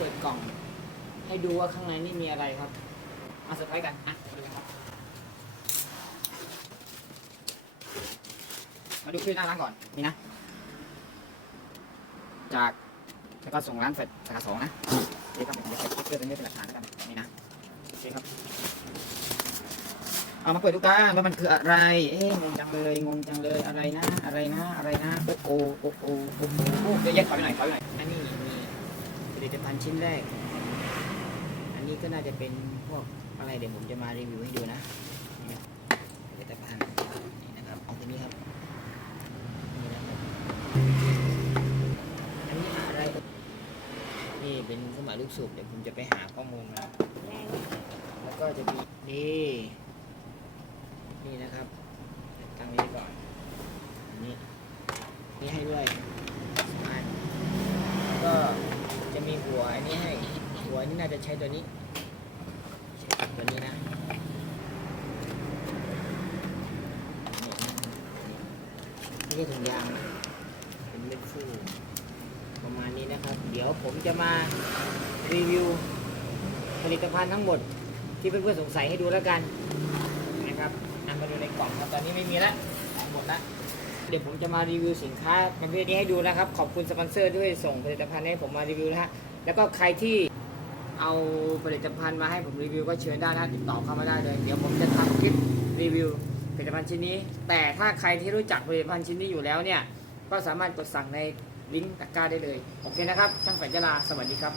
เปิดกล่อง ให้ดูว่าข้างในนี่มีอะไรครับ มาเซอร์ไพรส์กันอะดูครับ มาดูชื่อหน้าร้านก่อน นี่นะ จากแล้วก็ส่งร้านเสร็จสาขาสองนะโอเครับเดี๋ยวใส่สติ๊กเกอร์ตรงนี้เป็นหลักฐานแล้วกันนี่นะโอเคครับ เอามาเปิดดูกันว่ามันคืออะไร เอ๊ะงงจังเลยงงจังเลยอะไรนะ อะไรนะ อะไรนะโอ้โอโอโอโอโอเดี๋ยวแยกถอยไปหน่อยถอยไปหน่อยอันนี้ ลิตภัณฑ์ชิ้นแรก อันนี้ก็น่าจะเป็นพวกอะไรเดี๋ยวผมจะมารีวิวให้ดูนะผลิตภัณฑ์นี่นะครับเอาตัวนี้ครับนี่นะครับอันนี้อะไรนี่เป็นเครื่องหมายลูกสูบเดี๋ยวผมจะไปหาข้อมูลมาแล้วก็จะมีนี่นี่นะครับตั้งนี้ก่อนอันนี้นี่ให้ด้วยสองอันแล้วก็ ตัวอันนี้ให้หัวนี่น่าจะใช้ตัวนี้ใช้ตัวนี้นะนี่นี่นี่ถุงยางนะเป็นเม็ดฟูประมาณนี้นะครับ เดี๋ยวผมจะมารีวิวผลิตภัณฑ์ทั้งหมดที่เพื่อนๆสงสัยให้ดูแล้วกันนะครับนำมาดูในกล่องครับตอนนี้ไม่มีแล้วหมดล้วเดี๋ยวผมจะมารีวิวสินค้าประเภทนี้ให้ดูนะครับ ขอบคุณสปอนเซอร์ด้วยส่งผลิตภัณฑ์ให้ผมมารีวิวนะฮะ แล้วก็ใครที่เอาผลิตภัณฑ์มาให้ผมรีวิวก็เชิญได้นะติดต่อเข้ามาได้เลย เดี๋ยวผมจะทำคลิปรีวิวผลิตภัณฑ์ชิ้นนี้ แต่ถ้าใครที่รู้จักผลิตภัณฑ์ชิ้นนี้อยู่แล้วเนี่ยก็สามารถกดสั่งในลิงก์ตะกร้าได้เลย โอเคนะครับ ช่างแฝงจลา สวัสดีครับ